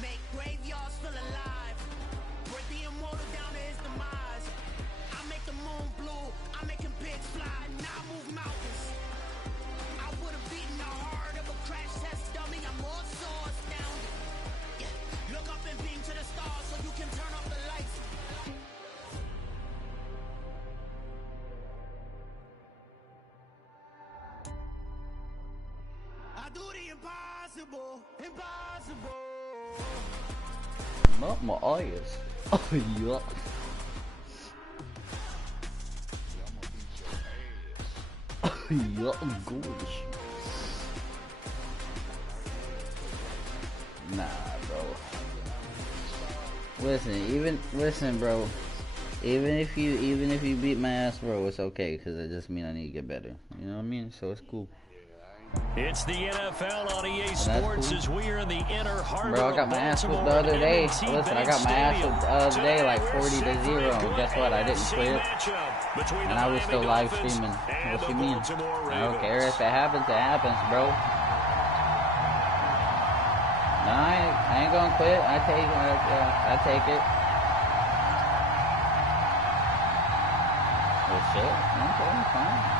Make graveyards feel alive. Break the immortal down to his demise. I make the moon blue. I make him pigs fly. Now I move mountains. I would have beaten the heart of a crash test dummy. I'm more so astounded. Yeah. Look up and beam to the stars so you can turn off the lights. I do the impossible, impossible. Not my eyes. Oh yeah. Oh yeah, I'm gorgeous. Nah, bro. Listen, bro. Even if you beat my ass, bro, it's okay, cause it just means I need to get better. You know what I mean? So it's cool. It's the NFL on EA Sports as we are in the inner harbor. Bro, I got my ass whooped the other day. Listen, I got my ass whooped the other day like 40-0. Guess what? I didn't quit. And I was still live streaming. What you mean? I don't care. If it happens, bro. No, I ain't gonna quit. I take it. Well, shit. Okay, fine.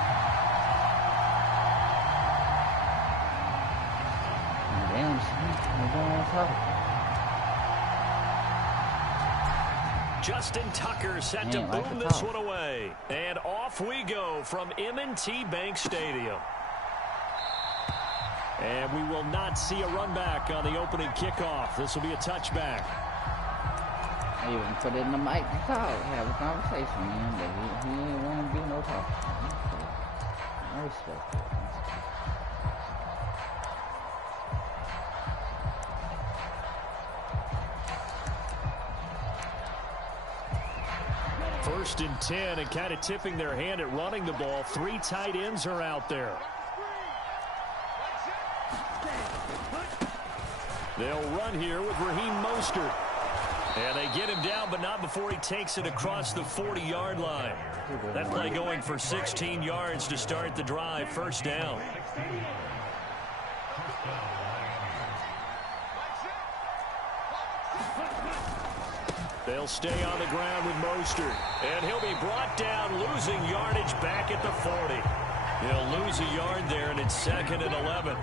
Justin Tucker set to boom this one away. And off we go from M&T Bank Stadium. And we will not see a run back on the opening kickoff. This will be a touchback. I even put it in the mic to talk, have a conversation, man, but he ain't want to do no talking. I respect it. First and 10, and kind of tipping their hand at running the ball. 3 tight ends are out there. They'll run here with Raheem Mostert. And they get him down, but not before he takes it across the 40-yard line. That play going for 16 yards to start the drive. First down. They'll stay on the ground with Mostert. And he'll be brought down, losing yardage back at the 40. He'll lose a yard there, and it's 2nd and 11.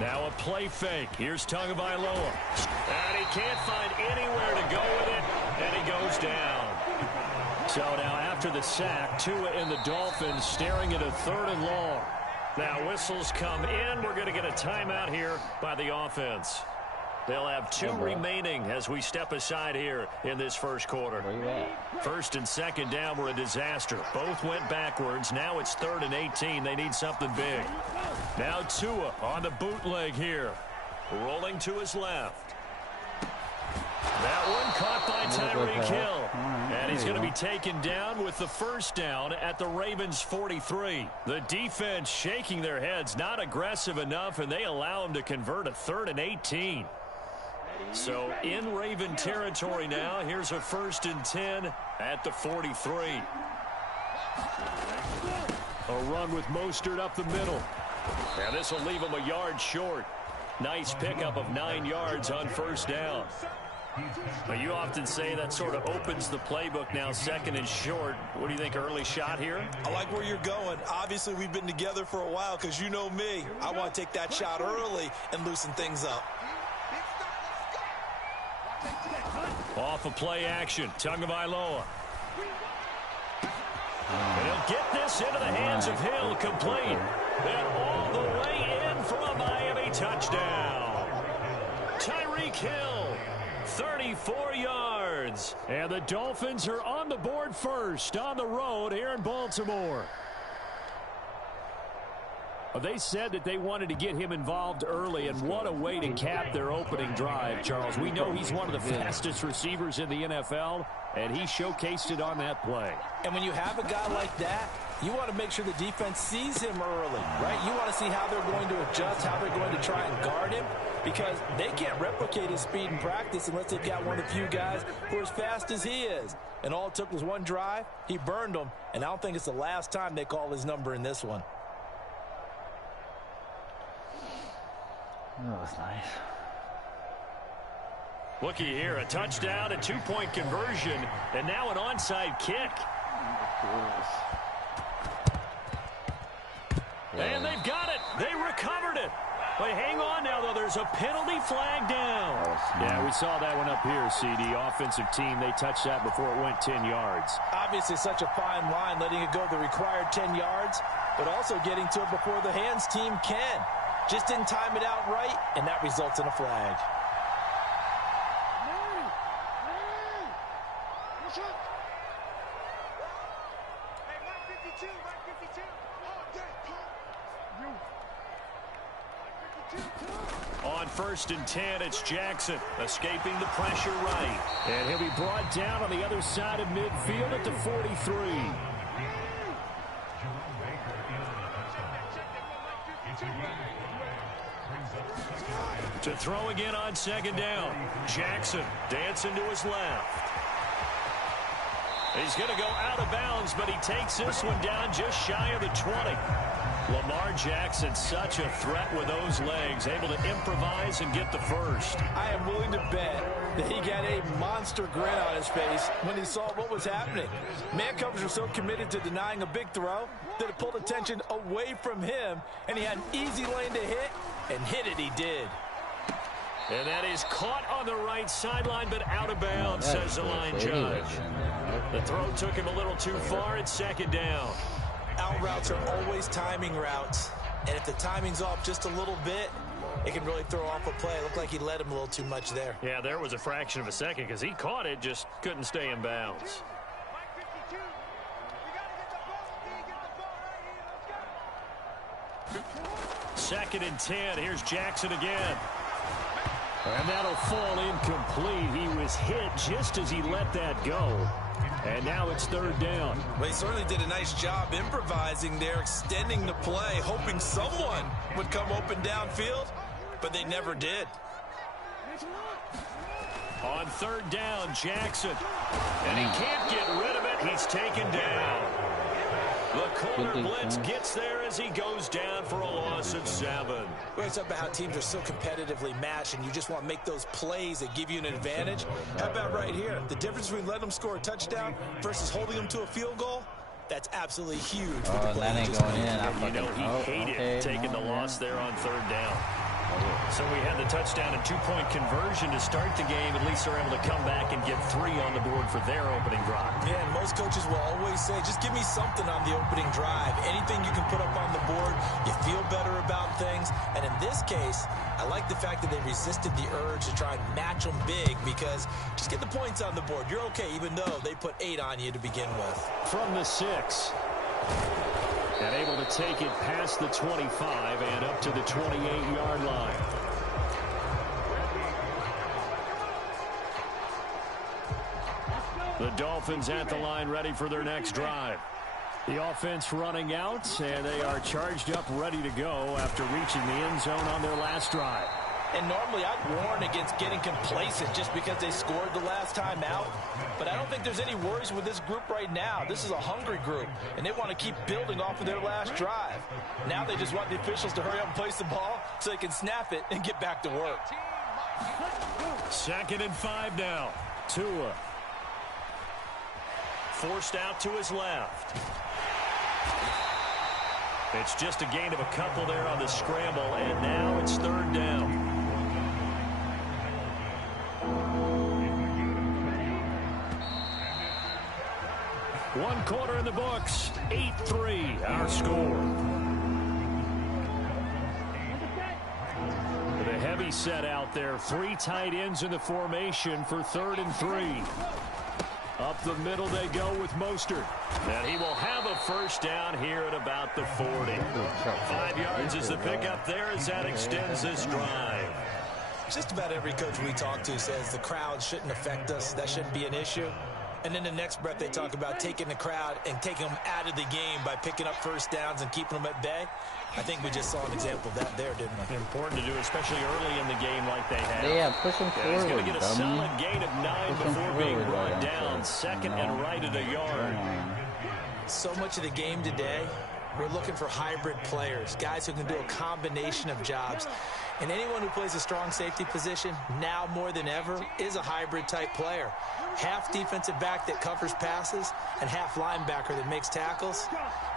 Now a play fake. Here's Tagovailoa. And he can't find anywhere to go with it, and he goes down. So now after the sack, Tua and the Dolphins staring at a 3rd and long. Now whistles come in. We're going to get a timeout here by the offense. They'll have 2 remaining as we step aside here in this first quarter. First and second down were a disaster. Both went backwards. Now it's 3rd and 18. They need something big. Now Tua on the bootleg here. Rolling to his left. That one caught by Tyreek Hill. And he's going to be taken down with the first down at the Ravens' 43. The defense shaking their heads, not aggressive enough, and they allow him to convert a 3rd and 18. So in Raven territory now. Here's a 1st and 10 at the 43. A run with Mostert up the middle. And this will leave him a yard short. Nice pickup of 9 yards on first down. But you often say that sort of opens the playbook now, 2nd and short. What do you think, early shot here? I like where you're going. Obviously, we've been together for a while because you know me. I want to take that shot early and loosen things up. Off of play action, Tagovailoa. And he'll get this into the hands of Hill, complete. And all the way in for a Miami touchdown. Tyreek Hill, 34 yards. And the Dolphins are on the board first on the road here in Baltimore. They said that they wanted to get him involved early, and what a way to cap their opening drive, Charles. We know he's one of the fastest receivers in the NFL, and he showcased it on that play. And when you have a guy like that, you want to make sure the defense sees him early, right? You want to see how they're going to adjust, how they're going to try and guard him, because they can't replicate his speed in practice unless they've got one of the few guys who are as fast as he is. And all it took was one drive. He burned them, and I don't think it's the last time they call his number in this one. That was nice. Looky here, a touchdown, a 2-point conversion, and now an onside kick. And they've got it. They recovered it. But hang on now, though. There's a penalty flag down. Yeah, we saw that one up here, CD. Offensive team, they touched that before it went 10 yards. Obviously, such a fine line, letting it go the required 10 yards, but also getting to it before the hands team can. Just didn't time it out right, and that results in a flag. On 1st and 10, it's Jackson escaping the pressure right. And he'll be brought down on the other side of midfield at the 43. To throw again on 2nd down. Jackson dancing to his left. He's going to go out of bounds, but he takes this one down just shy of the 20. Lamar Jackson, such a threat with those legs, able to improvise and get the first. I am willing to bet that he got a monster grin on his face when he saw what was happening. Man coverage was so committed to denying a big throw that it pulled attention away from him, and he had an easy lane to hit, and hit it he did. And that is caught on the right sideline, but out of bounds, says the line judge. The throw took him a little too far. It's 2nd down. Out routes are always timing routes, and if the timing's off just a little bit, it can really throw off a play. It looked like he led him a little too much there. Yeah, there was a fraction of a second because he caught it, just couldn't stay in bounds. Second and 10. Here's Jackson again. And that'll fall incomplete. He was hit just as he let that go. And now it's 3rd down. Well, he certainly did a nice job improvising there, extending the play, hoping someone would come open downfield, but they never did. On 3rd down, Jackson. And he can't get rid of it. He's taken down. The corner blitz gets there as he goes down for a loss of 7. Well, it's about how teams are so competitively matched, and you just want to make those plays that give you an advantage. How about right here? The difference between letting them score a touchdown versus holding them to a field goal, that's absolutely huge. Oh, that ain't going in. You know, he hated taking the loss there on 3rd down. So we had the touchdown and 2-point conversion to start the game. At least they're able to come back and get 3 on the board for their opening drive. Yeah, and most coaches will always say, just give me something on the opening drive. Anything you can put up on the board, you feel better about things. And in this case, I like the fact that they resisted the urge to try and match them big, because just get the points on the board. You're okay, even though they put 8 on you to begin with. From the 6. And able to take it past the 25 and up to the 28-yard line. The Dolphins at the line ready for their next drive. The offense running out, and they are charged up ready to go after reaching the end zone on their last drive. And normally I'd warn against getting complacent just because they scored the last time out. But I don't think there's any worries with this group right now. This is a hungry group, and they want to keep building off of their last drive. Now they just want the officials to hurry up and place the ball so they can snap it and get back to work. 2nd and 5 now. Tua. Forced out to his left. It's just a gain of a couple there on the scramble, and now it's 3rd down. One quarter in the books, 8-3, our score. With a heavy set out there, 3 tight ends in the formation for 3rd and 3. Up the middle they go with Mostert. And he will have a first down here at about the 40. 5 yards is the pickup there as that extends this drive. Just about every coach we talk to says the crowd shouldn't affect us. That shouldn't be an issue. And in the next breath, they talk about taking the crowd and taking them out of the game by picking up first downs and keeping them at bay. I think we just saw an example of that there, didn't we? Important to do, especially early in the game like they have. Yeah, push him forward, he's going to get a dummy. solid gain of 9 before being brought down. 2nd and right at a yard. So much of the game today We're looking for hybrid players, guys who can do a combination of jobs. And anyone who plays a strong safety position, now more than ever, is a hybrid type player. Half defensive back that covers passes and half linebacker that makes tackles.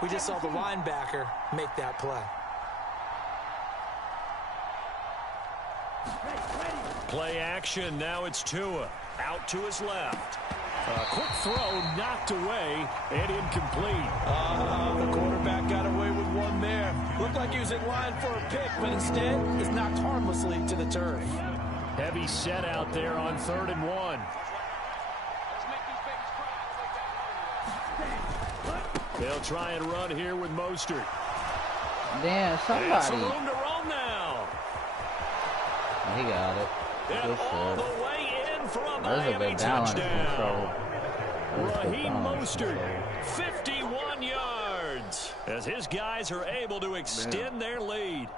We just saw the linebacker make that play. Play action. Now it's Tua. Out to his left. A quick throw knocked away and incomplete. The quarterback got away with one there. Looked like he was in line for a pick, but instead is knocked harmlessly to the turf. Heavy set out there on 3rd and 1. They'll try and run here with Mostert. Damn, somebody. And some room to roam now. He got it. And all the way in for a Miami touchdown. Raheem Mostert, 51 yards, as his guys are able to extend their lead.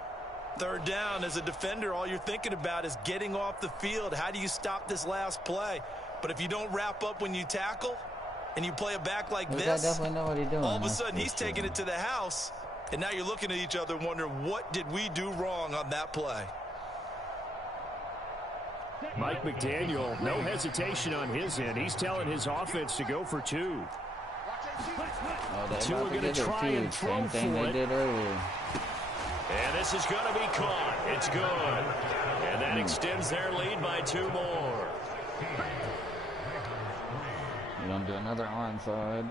3rd down, as a defender, all you're thinking about is getting off the field. How do you stop this last play? But if you don't wrap up when you tackle and you play a back like this, definitely know what he's doing, all of a sudden he's taking it to the house, and now you're looking at each other wondering, what did we do wrong on that play? Mike McDaniel, no hesitation on his end. He's telling his offense to go for 2. Tua going to try and throw for it. Did earlier. And this is going to be caught. It's good. And that extends their lead by 2 more. You're going to do another onside.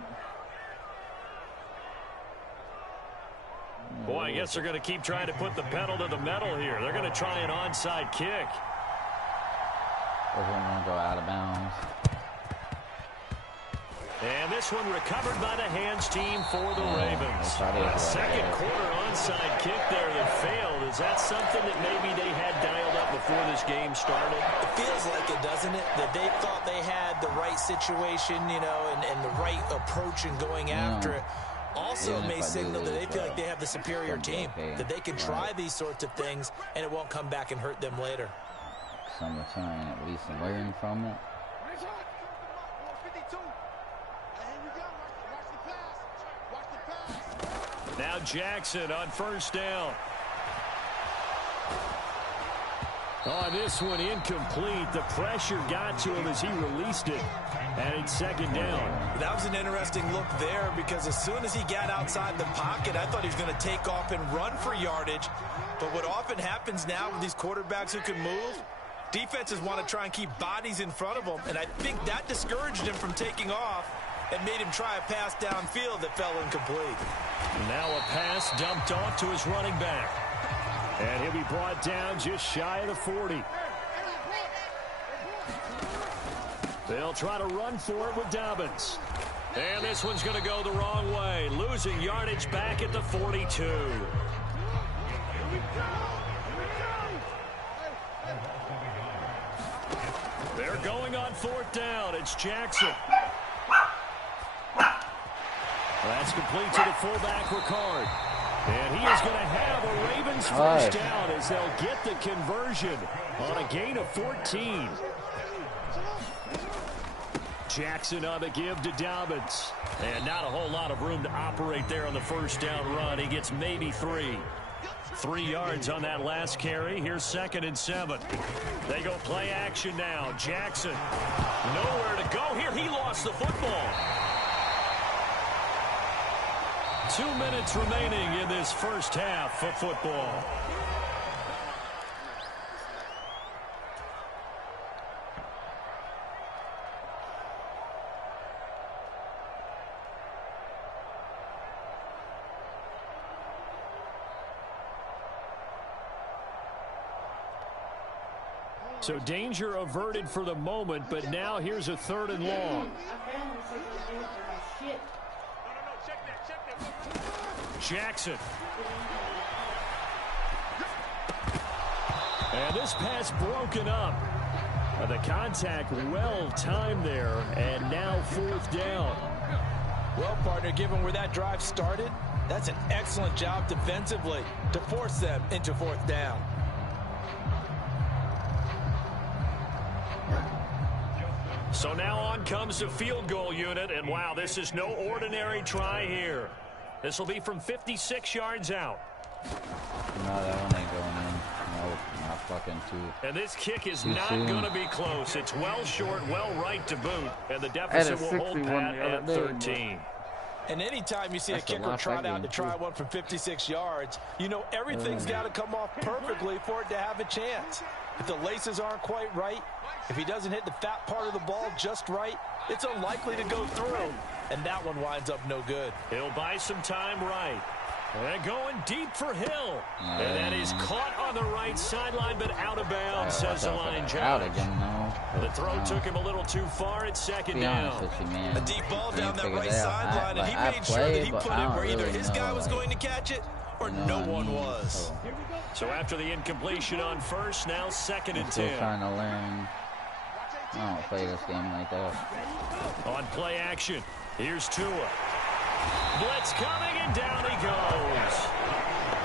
Boy, I guess they're going to keep trying to put the pedal to the metal here. They're going to try an onside kick. We're going to go out of bounds. And this one recovered by the hands team for the Ravens. Second quarter onside kick there that failed. Is that something that maybe they had dialed up before this game started? It feels like it, doesn't it? That they thought they had the right situation, you know, and the right approach in going after it. Also may signal that they feel like they have the superior team, that they can try these sorts of things and it won't come back and hurt them later. Some return, at least learn from it. Now Jackson on 1st down. On this one, incomplete. The pressure got to him as he released it. And it's 2nd down. That was an interesting look there, because as soon as he got outside the pocket, I thought he was going to take off and run for yardage. But what often happens now with these quarterbacks who can move, defenses want to try and keep bodies in front of them, and I think that discouraged him from taking off and made him try a pass downfield that fell incomplete. Now a pass dumped off to his running back. And he'll be brought down just shy of the 40. They'll try to run for it with Dobbins. And this one's going to go the wrong way, losing yardage back at the 42. They're going on 4th down. It's Jackson. That's complete to the fullback, Ricard. And he is going to have a Ravens 1st down as they'll get the conversion on a gain of 14. Jackson on the give to Dobbins. And not a whole lot of room to operate there on the 1st down run. He gets maybe 3. 3 yards on that last carry. Here's 2nd and 7. They go play action now. Jackson, nowhere to go here. He lost the football. 2 minutes remaining in this first half of football. So danger averted for the moment, but now here's a 3rd and long. Jackson. And this pass broken up. The contact well timed there, and now 4th down. Well, partner, given where that drive started, that's an excellent job defensively to force them into 4th down. So now on comes the field goal unit, and wow, this is no ordinary try here. This will be from 56 yards out. No, that one ain't going in. No, not fucking two. And this kick is Too not soon. going to be close. It's well short, well right to boot. And the deficit will hold pat at 13. And anytime you see a kicker trot out to try one from 56 yards, you know everything's got to come off perfectly for it to have a chance. If the laces aren't quite right, if he doesn't hit the fat part of the ball just right, it's unlikely to go through. And that one winds up no good. He'll buy some time right. And going deep for Hill. And that is caught on the right sideline, but out of bounds, says the line judge. Out again, no. The throw took him a little too far. It's second down. A deep ball down that right sideline, and he made sure that he put it where either his guy was going to catch it or no one was. So after the incompletion on first, now second and 10. Still trying to learn. I don't play this game like that. On play action, here's Tua. Blitz coming, and down he goes.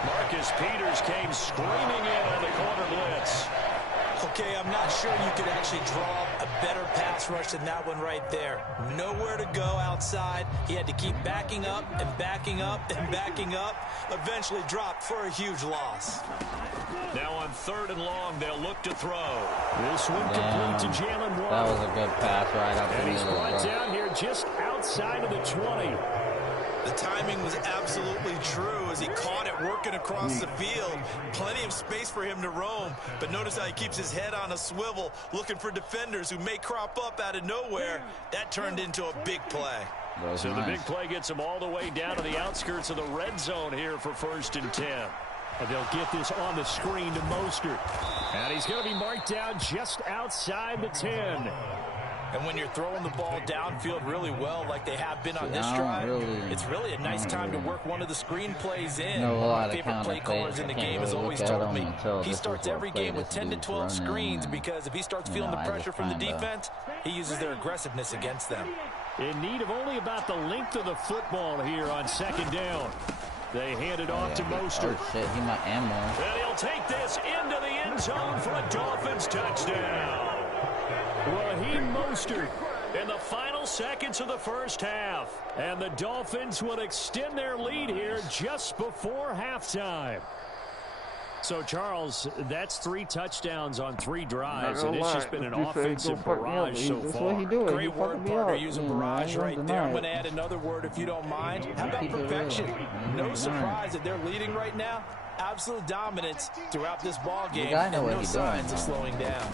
Marcus Peters came screaming in on the corner blitz. Okay, I'm not sure you could actually draw a better pass rush than that one right there. Nowhere to go outside. He had to keep backing up and backing up and backing up. Eventually dropped for a huge loss. Now on 3rd and long, they'll look to throw. This one complete to Jalen Warren. That was a good pass right up the And he's middle. brought down here just outside of the 20. The timing was absolutely true as he caught it working across the field. Plenty of space for him to roam, but notice how he keeps his head on a swivel looking for defenders who may crop up out of nowhere. That turned into a big play. So the big play gets him all the way down to the outskirts of the red zone here for 1st and 10. And they'll get this on the screen to Mostert. And he's going to be marked down just outside the 10. And when you're throwing the ball downfield really well like they have been on this drive, it's really a nice time to work one of the screen plays in. One of my favorite play callers in the game has always told me he starts every game with 10 to 12 screens because if he starts feeling the pressure from the defense, he uses their aggressiveness against them. In need of only about the length of the football here on 2nd down. They hand it off to Mostert. Oh, shit, he might ammo. And he'll take this into the end zone for a Dolphins touchdown. Raheem Mostert in the final seconds of the first half. And the Dolphins will extend their lead here just before halftime. So, Charles, that's 3 touchdowns on 3 drives, and it's just been an offensive barrage so far. Great word, partner, using barrage right there. I'm going to add another word if you don't mind. How about perfection? No surprise that they're leading right now. Absolute dominance throughout this ball game, and no signs of slowing down.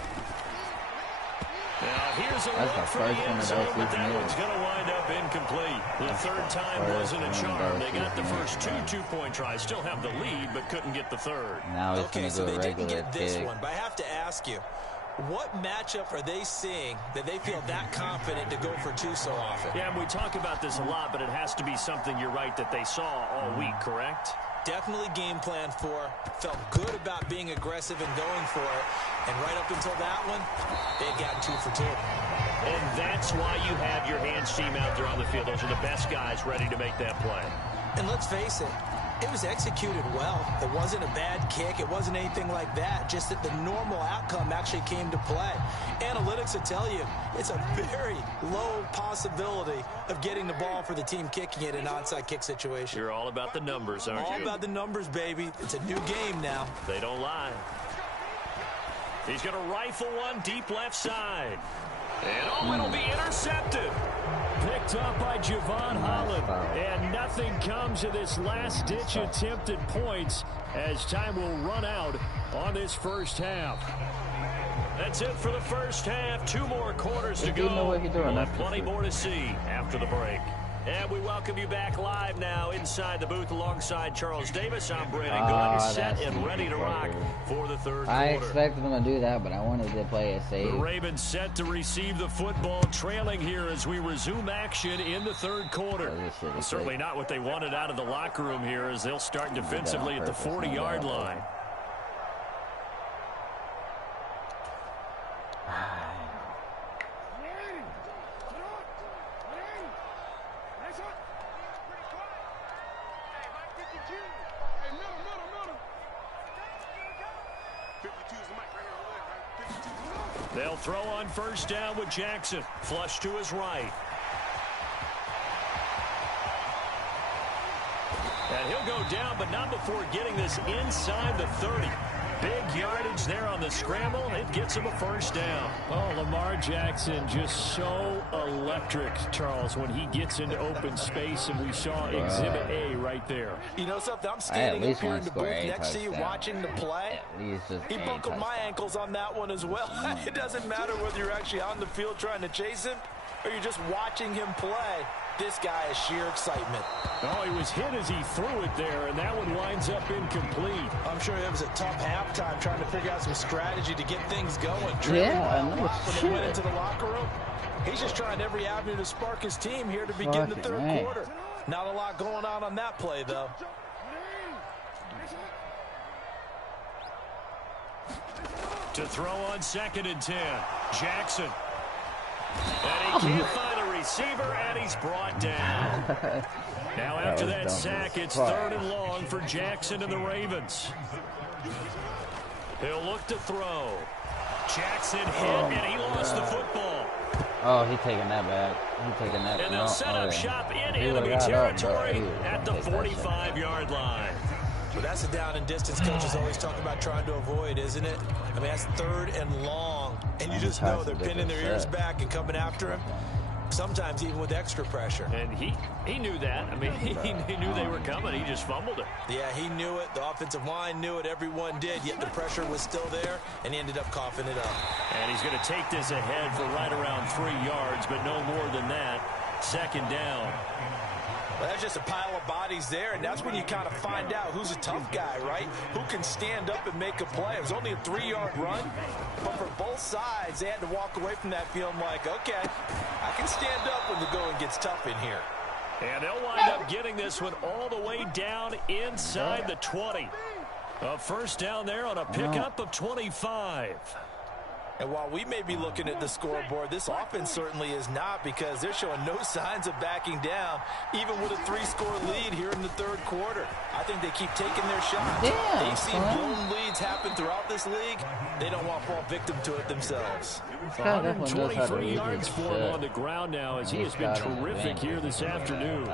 Now, here's a look for the end zone, but that one's going to wind up incomplete. The 3rd time wasn't a charm. They got the first 2 two-point tries. Still have the lead, but couldn't get the 3rd. Now he's okay, going to so go they didn't regular get this kick. one, but I have to ask you, what matchup are they seeing that they feel that confident to go for 2 so often? Yeah, and we talk about this a lot, but it has to be something, you're right, that they saw all week, correct? Definitely game plan for, felt good about being aggressive and going for it, and right up until that one, they had gotten 2 for 2. And that's why you have your hands team out there on the field. Those are the best guys ready to make that play. And let's face it, it was executed well. It wasn't a bad kick. It wasn't anything like that. Just that the normal outcome actually came to play. Analytics will tell you it's a very low possibility of getting the ball for the team kicking it in an onside kick situation. You're all about the numbers, aren't you? All about the numbers, baby. It's a new game now. They don't lie. He's going to rifle one deep left side. And it'll be intercepted. Picked up by Javon Holland. And nothing comes of this last-ditch attempt at points as time will run out on this first half. That's it for the first half. 2 more quarters to go. We'll have plenty more to see after the break. And we welcome you back live now inside the booth alongside Charles Davis. I'm Brandon Gunn. You're set and ready to rock for the 3rd quarter. I expected them to do that, but I wanted to play it safe. The Ravens set to receive the football, trailing here as we resume action in the 3rd quarter. Certainly not what they wanted out of the locker room here as they'll start defensively at the 40-yard line. They'll throw on first down with Jackson. Flush to his right. go down, but not before getting this inside the 30. Big yardage there on the scramble. It gets him a first down. Oh, Lamar Jackson just so electric, Charles, when he gets into open space, and we saw Exhibit A right there. You know something? I'm standing up here in the booth next to you watching the play. He buckled my ankles on that one as well. It doesn't matter whether you're actually on the field trying to chase him or you're just watching him play. This guy is sheer excitement. Oh, he was hit as he threw it there, and that one winds up incomplete. I'm sure it was a tough halftime trying to figure out some strategy to get things going. Yeah, I know. When they went into the locker room, he's just trying every avenue to spark his team here to begin the third quarter. Not a lot going on that play, though. To throw on 2nd and 10, Jackson. And he can't find a receiver, and he's brought down. Now after that sack, it's 3rd and long for Jackson and the Ravens. He'll look to throw. Jackson hit, and he lost the football. Oh, he's taking that back. He's taking that. And they'll set up shop in enemy territory at the 45-yard line. Well, that's a down and distance coaches always talk about trying to avoid, isn't it? I mean, that's 3rd and long, and you just know they're pinning their ears back and coming after him, sometimes even with extra pressure. And he knew that. I mean, he knew they were coming. He just fumbled it. Yeah, he knew it. The offensive line knew it. Everyone did, yet the pressure was still there, and he ended up coughing it up. And he's going to take this ahead for right around 3 yards, but no more than that. 2nd down. Well, that's just a pile of bodies there, and that's when you kind of find out who's a tough guy, right? Who can stand up and make a play. It was only a 3-yard run, but for both sides, they had to walk away from that feeling like, okay, I can stand up when the going gets tough in here. And they'll wind up getting this one all the way down inside the 20. A first down there on a pickup of 25. And while we may be looking at the scoreboard, this offense certainly is not, because they're showing no signs of backing down, even with a 3-score lead here in the third quarter. I think they keep taking their shots. Yeah, they've seen blown leads happen throughout this league. They don't want to fall victim to it themselves. 123 yards for him on the ground now, as he has been terrific here this afternoon.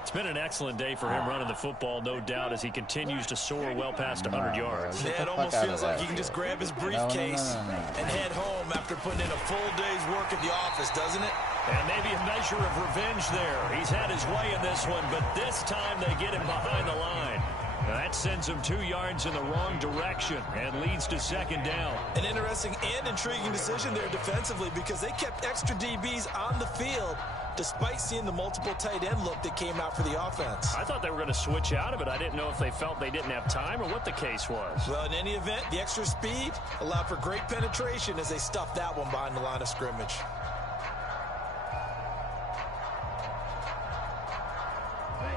It's been an excellent day for him running the football, no doubt, as he continues to soar well past 100 yards. Yeah, it almost feels like he can just grab his briefcase and head home after putting in a full day's work at the office, doesn't it? And maybe a measure of revenge there. He's had his way in this one, but this time they get him behind the line. Now that sends him 2 yards in the wrong direction and leads to 2nd down. An interesting and intriguing decision there defensively, because they kept extra DBs on the field despite seeing the multiple tight end look that came out for the offense. I thought they were going to switch out of it. I didn't know if they felt they didn't have time or what the case was. Well, in any event, the extra speed allowed for great penetration as they stuffed that one behind the line of scrimmage.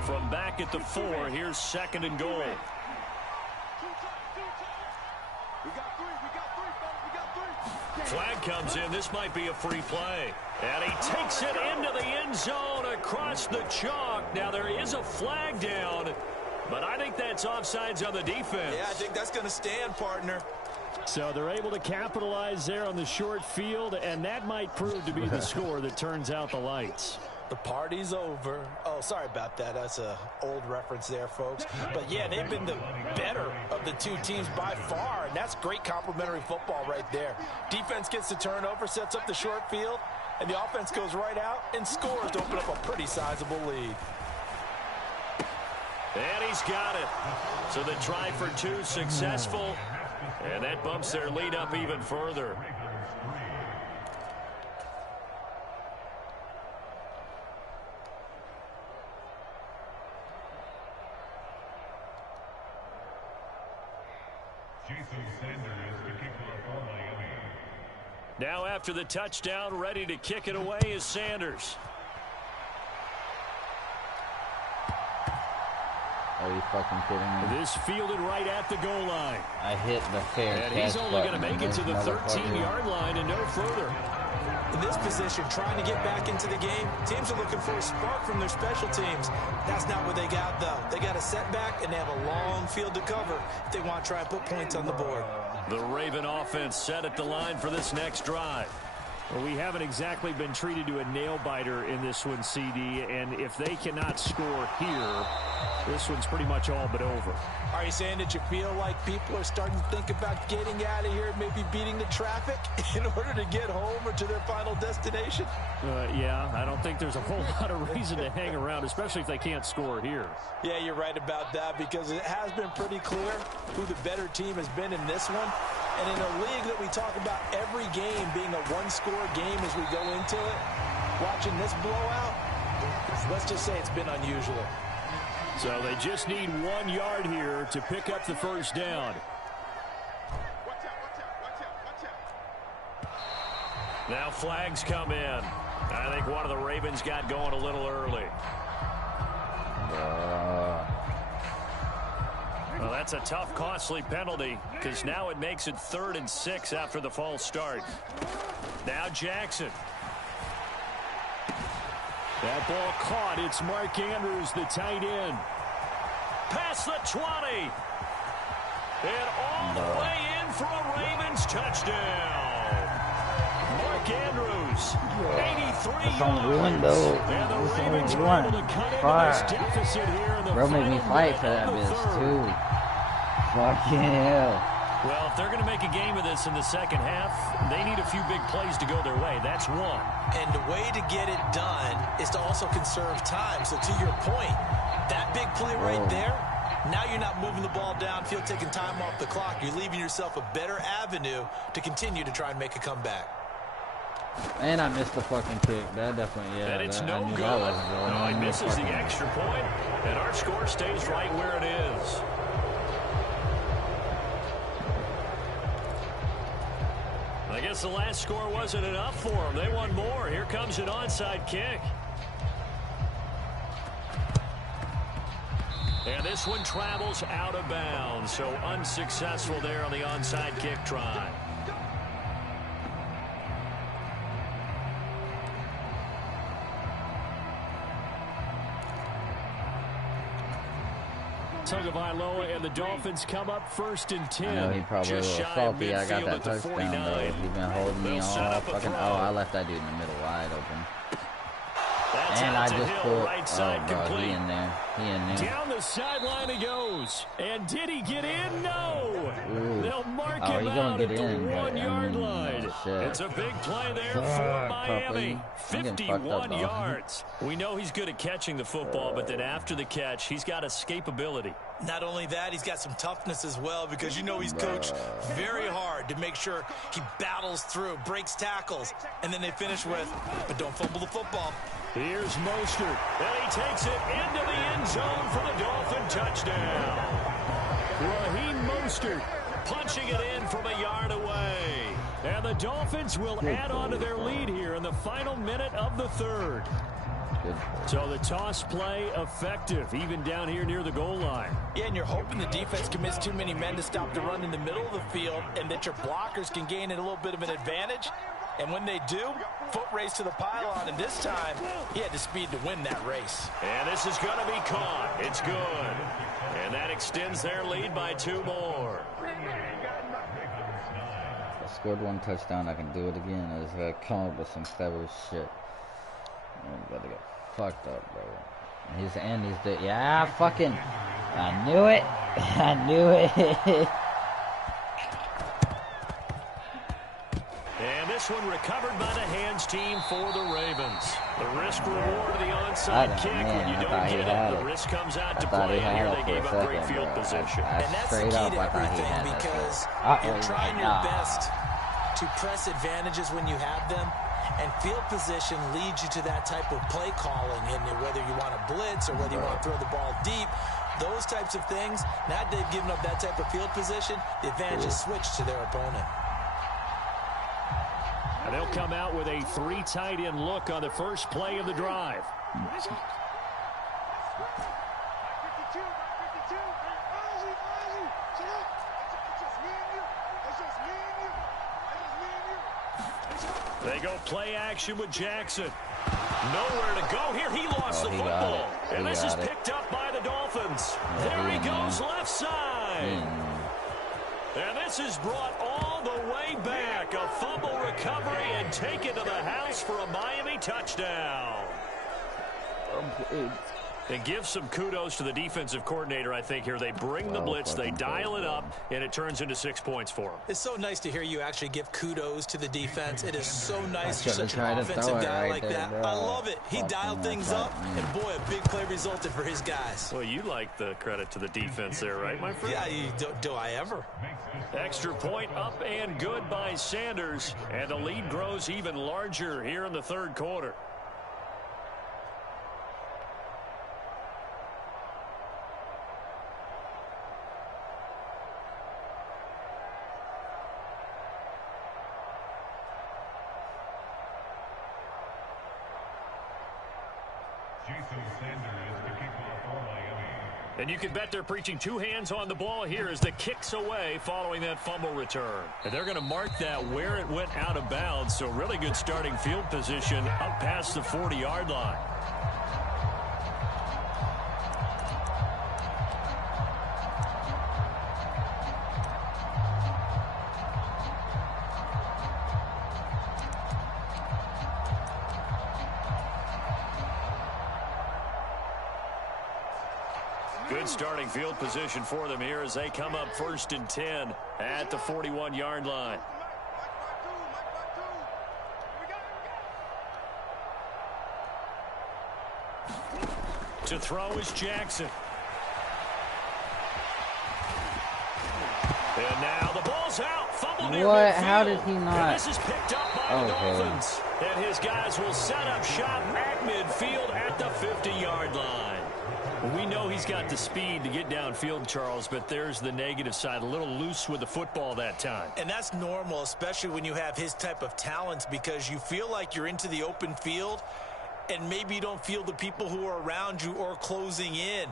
From back at the 4, here's 2nd and goal. Flag comes in. This might be a free play. And he takes it into the end zone across the chalk. Now there is a flag down, but I think that's offsides on the defense. Yeah, I think that's going to stand, partner. So they're able to capitalize there on the short field, and that might prove to be the score that turns out the lights. The party's over. Oh, sorry about that. That's an old reference there, folks. But, yeah, they've been the better of the two teams by far, and that's great complimentary football right there. Defense gets the turnover, sets up the short field, and the offense goes right out and scores to open up a pretty sizable lead. And he's got it. So the try for 2 successful, and that bumps their lead up even further. Now after the touchdown, ready to kick it away is Sanders. Are you fucking kidding me? This fielded right at the goal line. I hit the fair catch. And he's only going to make it to the 13-yard line and no further. In this position, trying to get back into the game, teams are looking for a spark from their special teams. That's not what they got, though. They got a setback, and they have a long field to cover if they want to try and put points on the board. The Raven offense set at the line for this next drive. Well, we haven't exactly been treated to a nail-biter in this one, CD, and if they cannot score here, this one's pretty much all but over. Are you saying that you feel like people are starting to think about getting out of here, maybe beating the traffic in order to get home or to their final destination? Yeah, I don't think there's a whole lot of reason to hang around, especially if they can't score here. Yeah, you're right about that, because it has been pretty clear who the better team has been in this one. And in a league that we talk about every game being a one-score game as we go into it, watching this blowout, let's just say it's been unusual. So they just need 1 yard here to pick up the first down. Now flags come in. I think one of the Ravens got going a little early. Well, that's a tough, costly penalty, because now it makes it 3rd and 6 after the false start. Now Jackson. That ball caught. It's Mark Andrews, the tight end. Past the 20. And all the way in for a Ravens touchdown. Mark Andrews, 83 yards. And the Ravens are able to cut into this deficit here in the Bro made me fight for that bitch, too. Fucking hell. Well, if they're going to make a game of this in the second half, they need a few big plays to go their way. That's one. And the way to get it done is to also conserve time. So to your point, that big play right there, now you're not moving the ball downfield, taking time off the clock. You're leaving yourself a better avenue to continue to try and make a comeback. And I missed the fucking kick. That definitely, yeah. And it's no good. No, he misses the extra point, and our score stays right where it is. I guess the last score wasn't enough for them. They won more. Here comes an onside kick. And this one travels out of bounds, so unsuccessful there on the onside kick try. Tagovailoa and the Dolphins come up 1st and 10. I know he probably was salty. I got that touchdown, though. He's been holding me all fucking. Oh, I left that dude in the middle wide open. That's and I just Hill, pulled. right side bro, complete. he in there. He in there. Down the sideline he goes. And did he get in? No. Ooh. They'll mark Oh, him he's gonna out get at the in, but, 1 yard line. shit. It's a big play there for Miami. I'm getting fucked 51 up, dog. yards. We know he's good at catching the football, but then after the catch, he's got escapability. Not only that, he's got some toughness as well, because you know he's coached very hard to make sure he battles through, breaks tackles, and then they finish with, but don't fumble the football. Here's Mostert, and he takes it into the end zone for the Dolphin touchdown. Raheem Mostert punching it in from a yard away. And the Dolphins will add on to their lead here in the final minute of the 3rd. So the toss play effective, even down here near the goal line. Yeah, and you're hoping the defense commits too many men to stop the run in the middle of the field, and that your blockers can gain a little bit of an advantage. And when they do, foot race to the pylon, and this time, he had the speed to win that race. And this is going to be caught. It's good. And that extends their lead by 2 more. I scored 1 touchdown. I can do it again. I just gotta come up with some clever shit. I'm about to get fucked up, bro. He's the yeah, fucking. I knew it. I knew it. And this one recovered by the hands team for the Ravens. The risk reward of the onside kick when you don't get it. The risk comes out to play, and here they gave up great field position. And that's the key to everything, because you're trying your best to press advantages when you have them. And field position leads you to that type of play calling, and whether you want to blitz or whether you want to throw the ball deep, those types of things. Now they've given up that type of field position, the advantage is switched to their opponent. And they'll come out with a 3 tight end look on the first play of the drive. They go play action with Jackson. Nowhere to go here. He lost the football. And this is picked up by the Dolphins. There he goes left side. And this is brought all the way back. A fumble recovery and taken to the house for a Miami touchdown. And give some kudos to the defensive coordinator, I think, here. They bring the blitz, they dial it up, and it turns into 6 points for them. It's so nice to hear you actually give kudos to the defense. It is so nice for such an offensive guy like that. I love it. He dialed things up, and boy, a big play resulted for his guys. Well, you like the credit to the defense there, right, my friend? Yeah, do I ever? Extra point up and good by Sanders, and the lead grows even larger here in the third quarter. And you can bet they're preaching two hands on the ball here as the kick's away following that fumble return. And they're going to mark that where it went out of bounds. So really good starting field position up past the 40-yard line. Good starting field position for them here as they come up 1st and 10 at the 41-yard line. To throw is Jackson. And now the ball's out. Fumble near midfield. How did he not? And this is picked up by the Dolphins. And his guys will set up shop at midfield at the 50-yard line. We know he's got the speed to get downfield, Charles, but there's the negative side. A little loose with the football that time. And that's normal, especially when you have his type of talents, because you feel like you're into the open field and maybe you don't feel the people who are around you or closing in.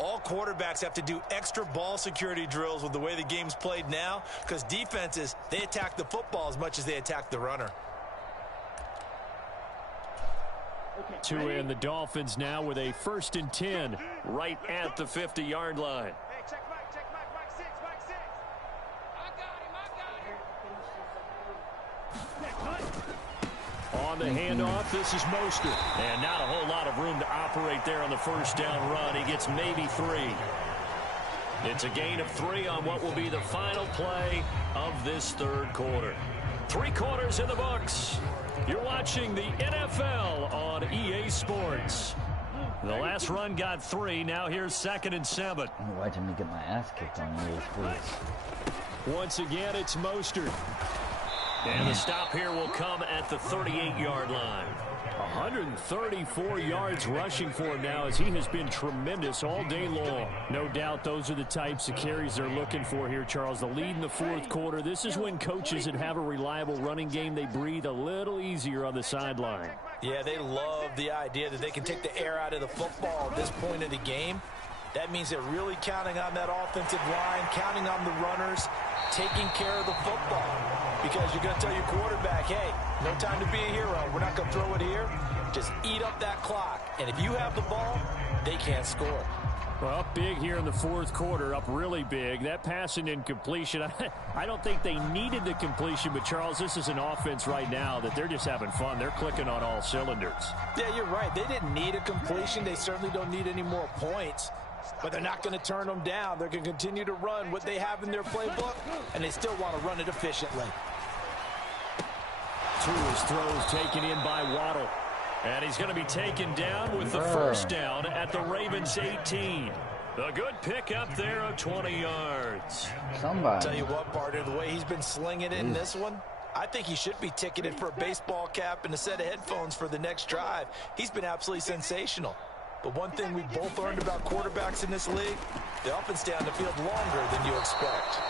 All quarterbacks have to do extra ball security drills with the way the game's played now, because defenses, they attack the football as much as they attack the runner. Two in the Dolphins now with a 1st and 10 right at the 50-yard line. Hey, check Mike 6. I got him. On the handoff, this is Mostert. And not a whole lot of room to operate there on the first down run. He gets maybe 3. It's a gain of 3 on what will be the final play of this third quarter. 3 quarters in the books. You're watching the NFL on EA Sports. The last run got 3. Now here's 2nd and 7. I'm watching me get my ass kicked on EA Sports. Once again, it's Mostert. And the stop here will come at the 38-yard line. 134 yards rushing for him now as he has been tremendous all day long. No doubt those are the types of carries they're looking for here, Charles. The lead in the fourth quarter. This is when coaches that have a reliable running game, they breathe a little easier on the sideline. Yeah, they love the idea that they can take the air out of the football at this point of the game. That means they're really counting on that offensive line, counting on the runners, taking care of the football. Because you're going to tell your quarterback, hey, no time to be a hero. We're not going to throw it here. Just eat up that clock. And if you have the ball, they can't score. Well, up big here in the fourth quarter, up really big. That passing incompletion, I don't think they needed the completion, but, Charles, this is an offense right now that they're just having fun. They're clicking on all cylinders. Yeah, you're right. They didn't need a completion. They certainly don't need any more points. But they're not going to turn them down. They're going to continue to run what they have in their playbook, and they still want to run it efficiently. Two his throws taken in by Waddle. And he's going to be taken down with the first down at the Ravens 18. A good pick up there of 20 yards. Somebody. Tell you what, partner, the way he's been slinging it in this one, I think he should be ticketed for a baseball cap and a set of headphones for the next drive. He's been absolutely sensational. But one thing we both learned about quarterbacks in this league, they often stay on the field longer than you expect.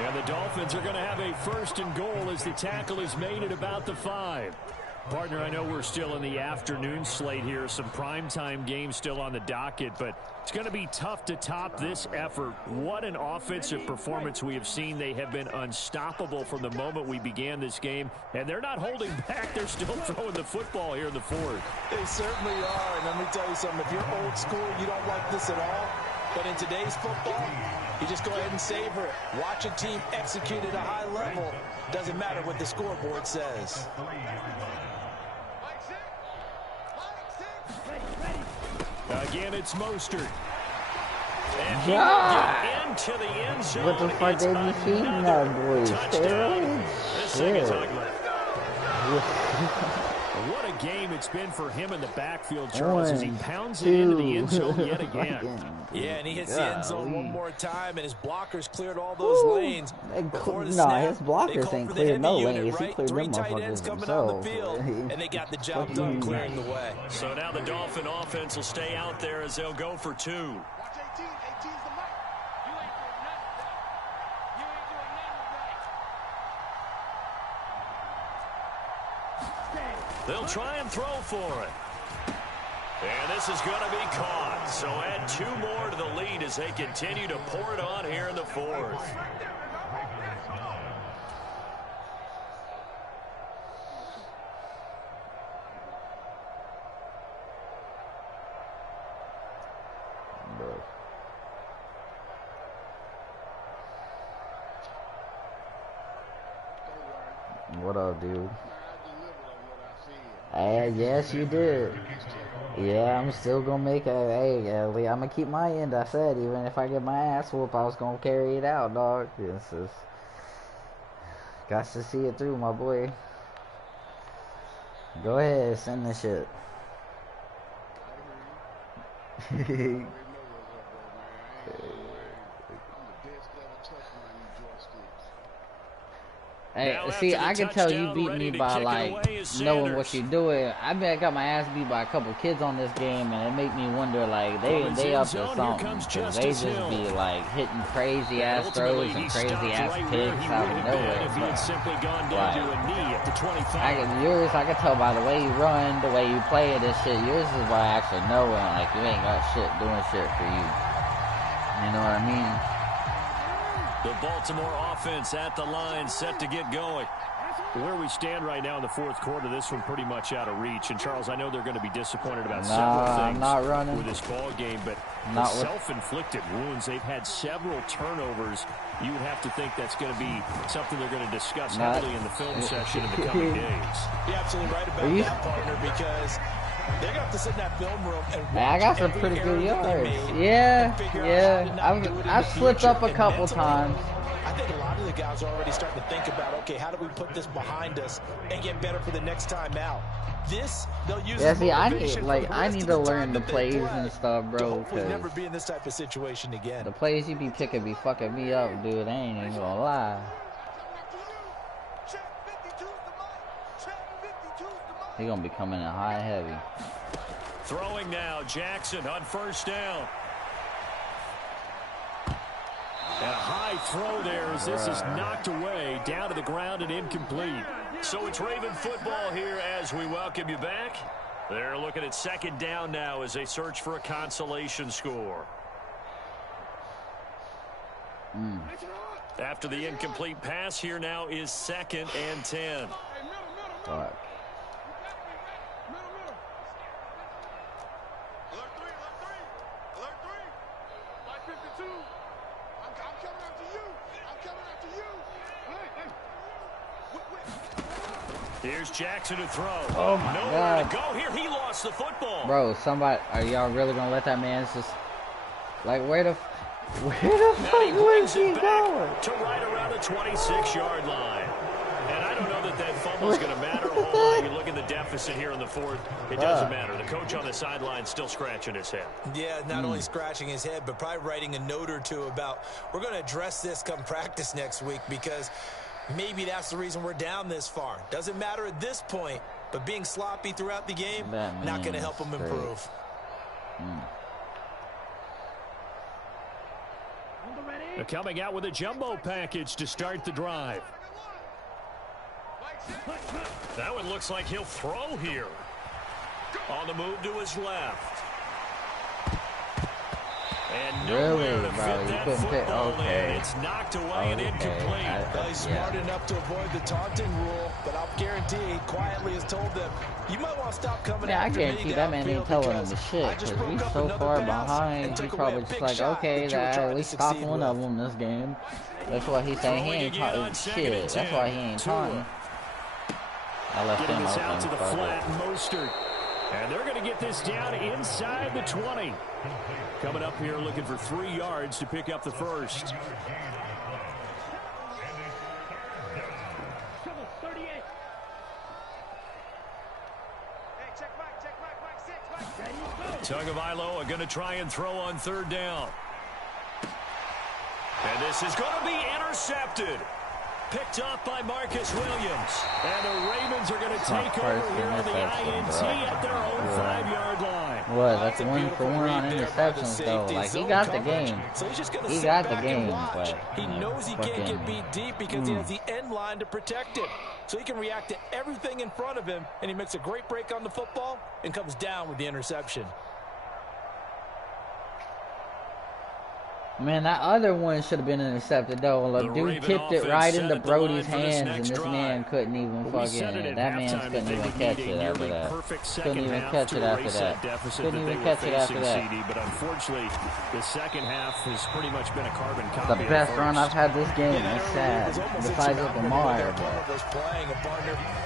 And the Dolphins are going to have a 1st and goal as the tackle is made at about the 5. Partner, I know we're still in the afternoon slate here. Some primetime games still on the docket, but it's going to be tough to top this effort. What an offensive performance we have seen. They have been unstoppable from the moment we began this game, and they're not holding back. They're still throwing the football here in the fourth. They certainly are, and let me tell you something. If you're old school, you don't like this at all, But in today's football, you just go ahead and savor it. Watch a team execute at a high level. Doesn't matter what the scoreboard says. Again, it's Mostert. And God. into the end zone. What the fuck they be feeding that boy? Steroids? This thing is Shit. ugly. What a game it's been for him in the backfield, Charles, as he pounds it into the end zone yet again. Yeah, and he hits the end zone one more time, and his blockers cleared all those lanes. Before the Nah, snap, his blockers they ain't called for the cleared heavy no unit, lanes. He right? cleared 3 them tight ends motherfuckers coming on the himself. field, and they got the job done clearing the way. So now the Dolphin offense will stay out there as they'll go for 2. Watch 18. 18's the mic. You ain't doing nothing with that. You ain't doing nothing with that. They'll try and throw for it. And this is going to be caught. So add 2 more to the lead as they continue to pour it on here in the 4th. What up, dude? Hey, yes, you did. Yeah, I'm still gonna make a. Hey, I'm gonna keep my end. I said, even if I get my ass whooped, I was gonna carry it out, dog. This is. Got to see it through, my boy. Go ahead, send this shit. Hey, see, I can tell you beat me by, like, knowing what you're doing. I got my ass beat by a couple kids on this game, and it make me wonder, like, they up to something. Cause they just be, like, hitting crazy-ass throws and crazy-ass picks out of nowhere. Yours, I can tell by the way you run, the way you play it and shit. Yours is by actually knowing, like, you ain't got shit doing shit for you. You know what I mean? The Baltimore offense at the line, set to get going. Where we stand right now in the 4th quarter, this one pretty much out of reach. And, Charles, I know they're going to be disappointed about several things with this ball game, but self-inflicted wounds. They've had several turnovers. You would have to think that's going to be something they're going to discuss heavily in the film session in the coming days. You're absolutely right about that, partner, because they're going to have to sit in that film room and watch. I got some pretty good yards. Yeah. I've slipped up a couple times. I think a lot of the guys are already starting to think about, okay, how do we put this behind us and get better for the next time out? This, they'll use. Yeah, see, I need to learn the plays and stuff, bro. We'll never be in this type of situation again. The plays you be picking be fucking me up, dude. I ain't even gonna lie. He gonna be coming in high and heavy. Throwing now, Jackson on 1st down. And a high throw there as this is knocked away, down to the ground and incomplete. So it's Raven football here as we welcome you back. They're looking at 2nd down now as they search for a consolation score. After the incomplete pass, here now is 2nd and 10. Fuck. Here's Jackson to throw. Oh my God. To go here. He lost the football. Bro, somebody, are y'all really gonna let that man just, like, where the fuck was he going? To right around the 26-yard line. And I don't know that fumble's going to matter a whole lot. You look at the deficit here in the 4th. It doesn't matter. The coach on the sideline still scratching his head. Yeah, not only scratching his head, but probably writing a note or two about, we're going to address this come practice next week, because maybe that's the reason we're down this far. Doesn't matter at this point, but being sloppy throughout the game, not going to help him improve. They're coming out with a jumbo package to start the drive. That one looks like he'll throw here. On the move to his left. And Really, nowhere to bro? fit You that couldn't fit. football Okay. in. It's knocked away and incomplete. He's smart enough to avoid the taunting rule, but I'll guarantee he quietly has told them, you might want to stop coming after me. I guarantee that man ain't telling him the shit, because he's so far behind. He's probably just like, okay, that at least stop one of them this game. That's why he's saying he ain't taunting shit. That's why he ain't taunting. I left him Getting this out to the open. flat, Mostert. And they're going to get this down inside the 20. Coming up here looking for 3 yards to pick up the first. Tagovailoa going to try and throw on 3rd down. And this is going to be intercepted. Picked off by Marcus Williams. And the Ravens are going to take over here on the INT at their own 5-yard line. What? That's 1 for 1 on interceptions, though. Like, he got the game. He got the game, but he knows he can't get beat deep because he has the end line to protect him. So he can react to everything in front of him, and he makes a great break on the football and comes down with the interception. Man, that other one should have been intercepted, though. Look, dude tipped it right into Brody's hands, and this man couldn't even fucking... That man couldn't even catch it after that. Couldn't even catch it after that. Couldn't even catch it after that. But unfortunately, the second half has pretty much been a carbon copy. The best run I've had this game. It's sad. Besides with Lamar,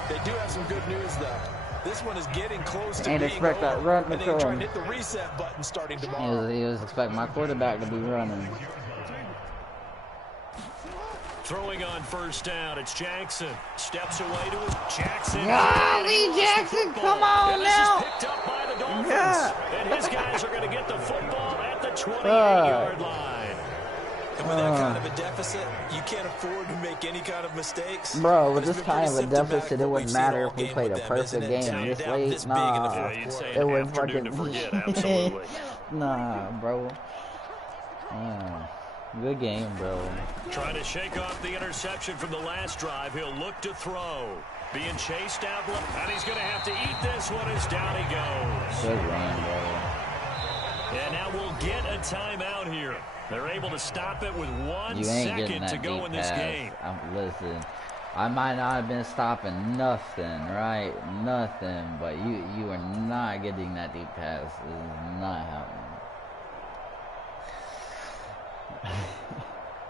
They do have some good news, though. This one is getting close to ain't being expect over, that run to and they try to hit the reset button starting tomorrow. He was expecting my quarterback to be running. Throwing on 1st down, it's Jackson. Steps away to his Jackson. Golly, Jackson, come on now. This is picked up by the Dolphins. And his guys are going to get the football at the 28-yard line. And with that kind of a deficit, you can't afford to make any kind of mistakes. Bro, with this kind of a deficit, it wouldn't matter if we played a perfect game this late. Nah, it wouldn't fucking... Nah, bro. Good game, bro. Trying to shake off the interception from the last drive. He'll look to throw. Being chased out, and he's going to have to eat this one as down he goes. Good run, bro. And now we'll get a timeout here. They're able to stop it with 1 second to go in this game. Listen, I might not have been stopping nothing, right? Nothing, but you are not getting that deep pass. It is not happening.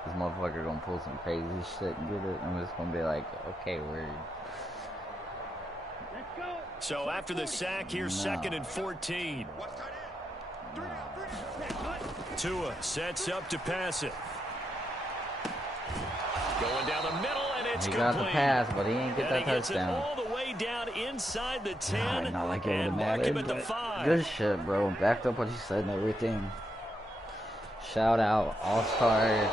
This motherfucker gonna pull some crazy shit and get it. I'm just gonna be like, okay, we're... So after the sack, here's 2nd and 14. Tua sets up to pass it. Going down the middle, and it's complete. He got the pass, but he ain't get that touchdown. All the way down inside the 10. Not like it would have mark him mattered, at the 5. Good shit, bro. Backed up what he said and everything. Shout out, All-Star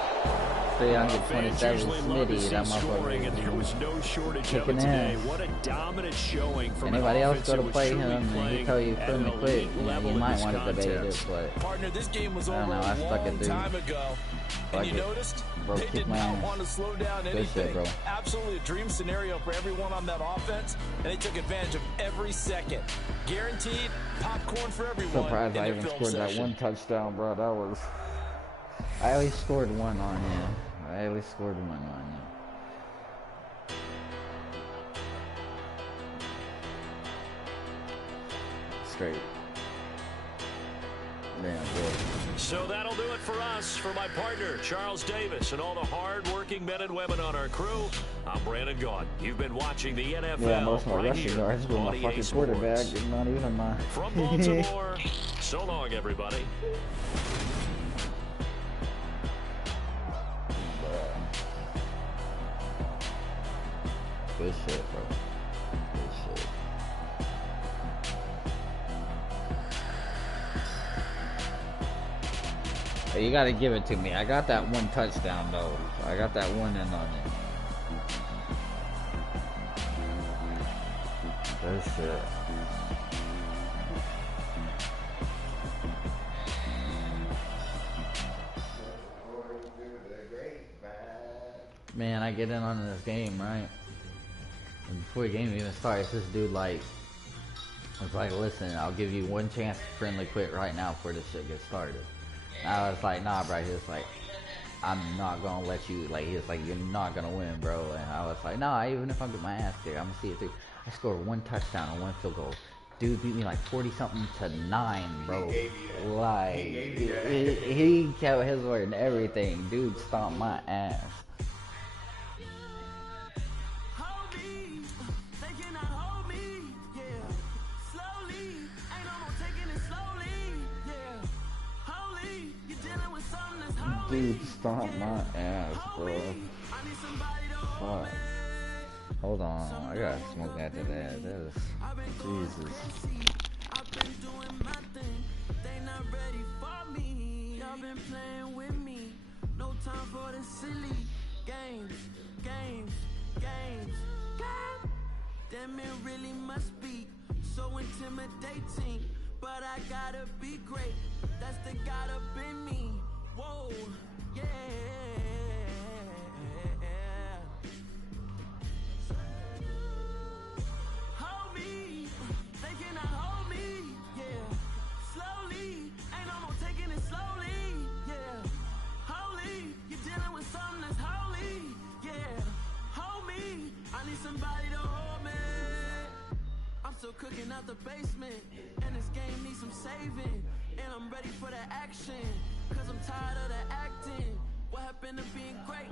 327 Smitty. That motherfucker. And there was no shortage of it today. What a dominant showing from anybody else go to play him and he tell you couldn't quit, you know, you might want to debate it, but partner, this game was I don't over know, I stuck it a long through. time ago. And you noticed bro, they did not want to slow down anything. Shit, bro. Absolutely a dream scenario for everyone on that offense, and they took advantage of every second. Guaranteed popcorn for everyone. Surprised I even scored that one touchdown, bro. That was... I at least scored one on him. I at least scored one on him. Straight. Damn good. So that'll do it for us. For my partner, Charles Davis, and all the hard-working men and women on our crew, I'm Brandon Gaughan. You've been watching the NFL. Yeah, most of my right rushing yards with my fucking quarterback. Not even my... From Baltimore, so long, everybody. Good shit, bro. Good shit. Hey, you gotta give it to me. I got that one touchdown, though. I got that one in on it. Good shit. Man, I get in on this game, right? And before the game even starts, this dude like was like, listen, I'll give you one chance to friendly quit right now before this shit gets started. I was like, nah, bro. He was like, I'm not gonna let you, like, he was like, you're not gonna win, bro. And I was like, nah, even if I get my ass kicked, I'm gonna see it through. I scored 1 touchdown and 1 field goal. Dude beat me like 40-something to 9, bro. Like, he kept his word and everything. Dude stomped my ass. Dude stomped my ass, bro. Fuck. Hold on, I gotta smoke after that. That is Jesus. I've been doing my thing. They not ready for me. Y'all been playing with me. No time for the silly games. God damn, it really must be so intimidating. But I gotta be great. That's the God up in me. Whoa, yeah. Hold me, they cannot hold me, yeah. Slowly, ain't no more taking it slowly, yeah. Holy, you're dealing with something that's holy, yeah. Hold me, I need somebody to hold me. I'm still cooking out the basement, and this game needs some saving. And I'm ready for the action, cause I'm tired of the acting. What happened to being great?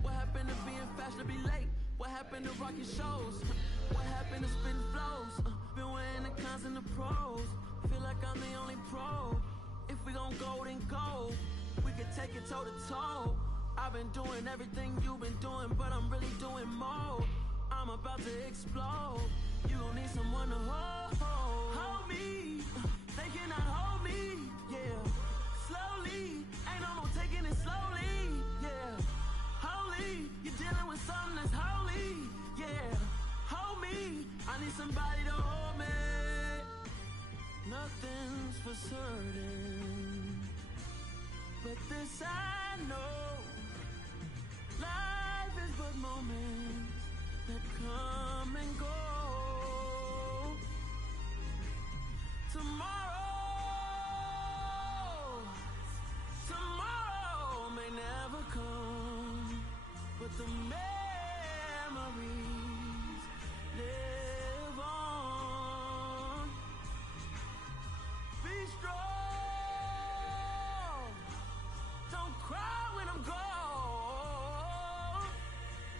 What happened to being fashionably late? What happened to rocking shows? What happened to spitting flows? Been wearing the cons and the pros. Feel like I'm the only pro. If we gon' go, then go. We could take it toe to toe. I've been doing everything you've been doing, but I'm really doing more. I'm about to explode. You gon' need someone to hold. Hold me. They cannot hold me, yeah. Slowly, ain't no more taking it slowly, yeah. Holy, you're dealing with something that's holy, yeah. Hold me, I need somebody to hold me. Nothing's for certain, but this I know. Life is but moments that come and go. Tomorrow may never come, but the memories live on. Be strong, don't cry when I'm gone.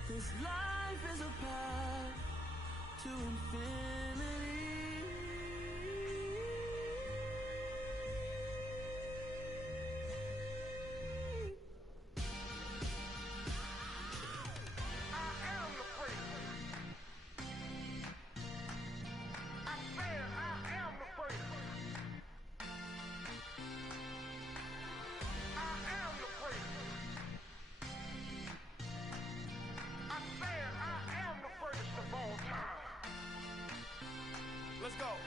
This life is a path to infinity. Let's go.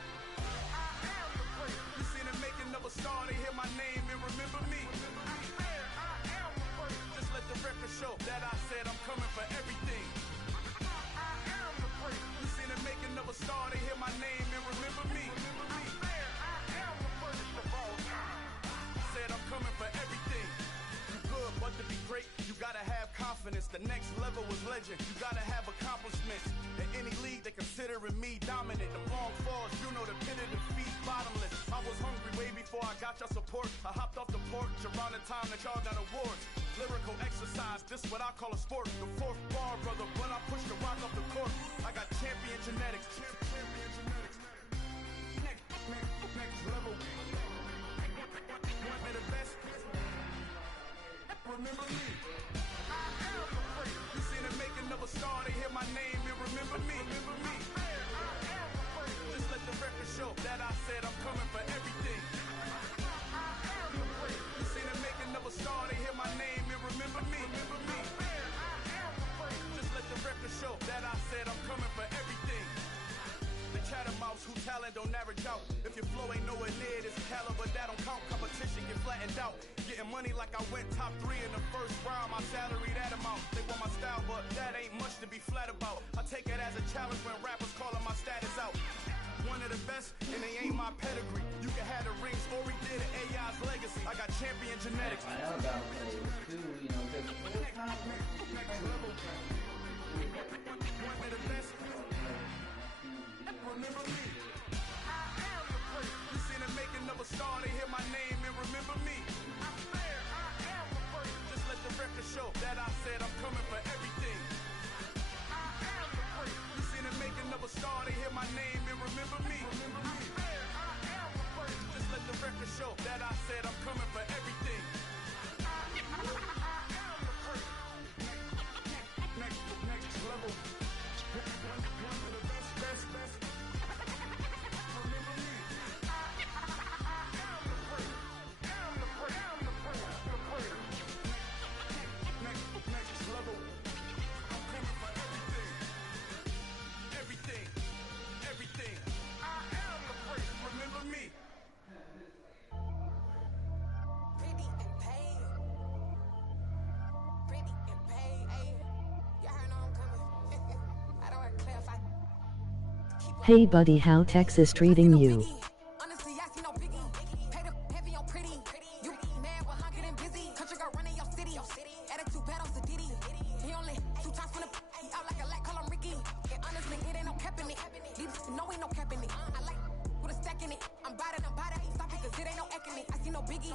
I am the prince. You seen the making of a star, they hear my name and remember me. I said I am the prince. Just let the record show that I said I'm coming for everything. I am the prince. You seen the making of a star, they hear my name and remember me. I said I am the prince of all time. Said I'm coming for everything. You good, but to be great, you gotta have confidence. The next level was legend. You gotta have accomplishments. In any league, they considering me dominant. The long falls, you know the pit of defeat, bottomless. I was hungry way before I got your support. I hopped off the porch around the time that y'all got awards. Lyrical exercise, this what I call a sport. The fourth bar, brother, when I push the rock off the court. I got champion genetics. Next level. Want me the best? Remember me. I am the prince. You seen the making of a star, they hear my name and remember me. Remember me. I am the prince. Just let the record show that I said I'm coming for everything. I am the prince. You seen the making of a star, they hear my name and remember me. Remember me. I am the prince. Just let the record show that I said I'm coming for everything. The chattermouths who talent don't average out. If your flow ain't nowhere near this caliber, that don't count. Competition get flattened out. Getting money like I went top 3 in the first round. My salary that amount. They want my style, but that ain't much to be flat about. I take it as a challenge when rappers calling my status out. One of of the best, and they ain't my pedigree. You can have the rings, or we did it, AI's legacy. I got champion genetics. I know about players too, you know, because Next level. One of the best. Remember me. I am the first. You seen the making of a star, they hear my name and remember me. I swear I am the first. Just let the record show that I said I'm coming for everything. I am the first. You seen the making of a star, they hear my name and remember me. I swear I am the first. Just let the record show that I said I'm coming for everything. I am the first. Next level. One of the best. Remember me. I am the first. Am the first. Next level. I'm coming for everything. Everything. I am the first. Remember me. Pretty and paid. Pretty and paid. Ayy. Y'all heard I'm coming. I don't want to clarify. Hey buddy, how Texas treating you? Honestly, I see no biggie. Pay the heavy on pretty. You mad while I'm getting busy. Country girl running your city. Attitude bad on the Diddy. He only 2 times from the he out like a light, call him Ricky. And honestly, it ain't no cap in it. These no ain't no cap in it. I like with a stack in it. I'm bad at stop it, cause it ain't no acting it. I see no biggie.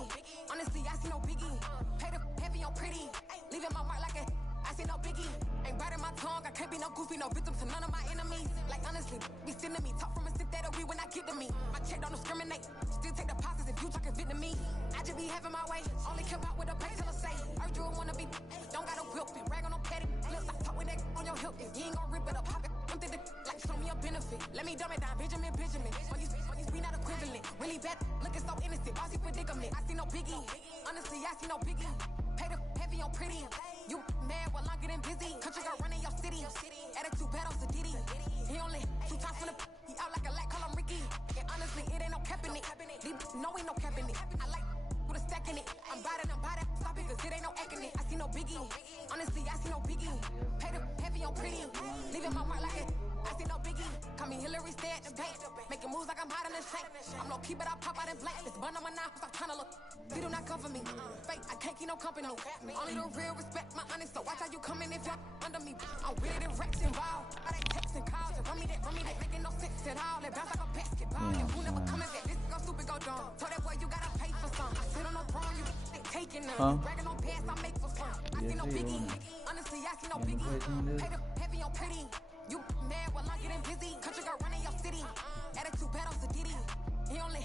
Honestly, I see no biggie. Pay the heavy on pretty. Leaving my mark like a I see no biggie. Ain't biting my tongue. I can't be no goofy, no victim to none of my enemies. Like honestly, be sending me talk from a sit that we when I get to me. My check don't discriminate. Still take deposits if you talking Vietnamese. I just be having my way. Only come out with a pay till I say. Urge you wanna be. Don't got no whip and rag on no petty. Flips, I talk with that on your hip. If you ain't gon' rip it up, pop it. I'm thinking like show me a benefit. Let me dumb it down, Benjamin. When you we not equivalent. Really bad, looking so innocent. Bossy predicament. I see no biggie. Honestly, I see no biggie. Pay the heavy on pretty. You mad while I'm getting busy. Country girl running your city. Attitude bad on the Diddy. He only 2 times from the he out like a light, call him Ricky. And honestly, it ain't no cap in it. No ain't no cap in it. I like with a stack in it. I'm bad at stop it, cause it ain't no acting it. I see no biggie. Honestly, I see no biggie. Pay the heavy on pretty. Leaving my mark like it. I see no biggie. Call me Hillary, stay at the bank. Making moves like I'm hot in the shank. I'm low key, but I pop out in blank. This bun on my knife, I'm trying to look. You do not come for me. Fake, I can't keep no company. Only the real respect my honest. So watch how you coming if y'all under me. I'm with it, Rex involved. All they texts and calls and run me that, making no sense at all. They bounce like a basketball. And who never coming back? This go stupid, go dumb. Told that boy you gotta pay for some. I sit on no throne, you ain't taking none. Bragging on past, I make for fun. I see no biggie. Honestly, I see no biggie. Pay the heavy on pretty. You mad while I'm getting busy. Country girl running your city. Attitude bad on the Diddy. He only